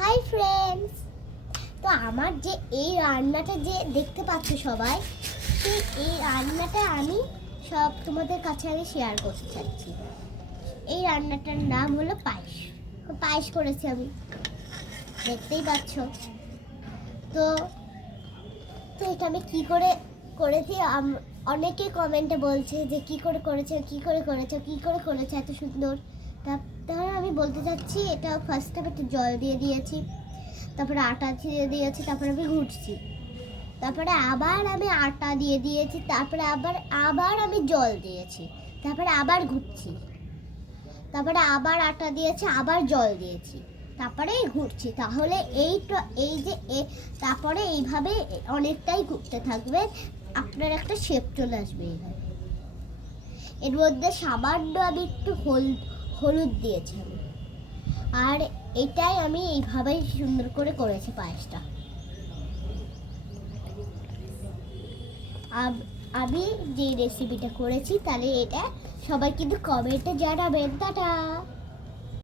Hi friends, তো আমার যে এই রান্নাটা যে দেখতে পাচ্ছ সবাই, সেই এই রান্নাটা আমি সব তোমাদের কাছে আমি শেয়ার করতে চাচ্ছি। এই রান্নাটার নাম হলো পায়েস। পায়েস করেছি আমি, দেখতেই পাচ্ছ। তো তো এটা আমি কী করে করেছি, অনেকে কমেন্টে বলছে যে কী করে করেছো এত সুন্দর। তারপরে আমি বলতে চাচ্ছি, এটা ফার্স্ট টাইম একটু জল দিয়ে দিয়েছি, তারপরে আটা দিয়ে দিয়েছি, তারপরে আমি ঘুরছি, তারপরে আবার আমি আটা দিয়ে দিয়েছি, তারপরে আবার আমি জল দিয়েছি, তারপরে আবার ঘুরছি, তারপরে আবার আটা দিয়েছি, আবার জল দিয়েছি, তারপরে ঘুরছি। তাহলে তারপরে এইভাবে অনেকটাই ঘুরতে থাকবে, আপনার একটা শেপ চলে আসবে এইভাবে। এর মধ্যে সামান্য আমি একটু হলুদ দিয়েছি আমি, আর এটাই আমি এইভাবেই সুন্দর করে করেছি পায়েসটা। আমি যে রেসিপিটা করেছি, তাহলে এটা সবাই কিন্তু কমেন্টে জানাবেন। টাটা।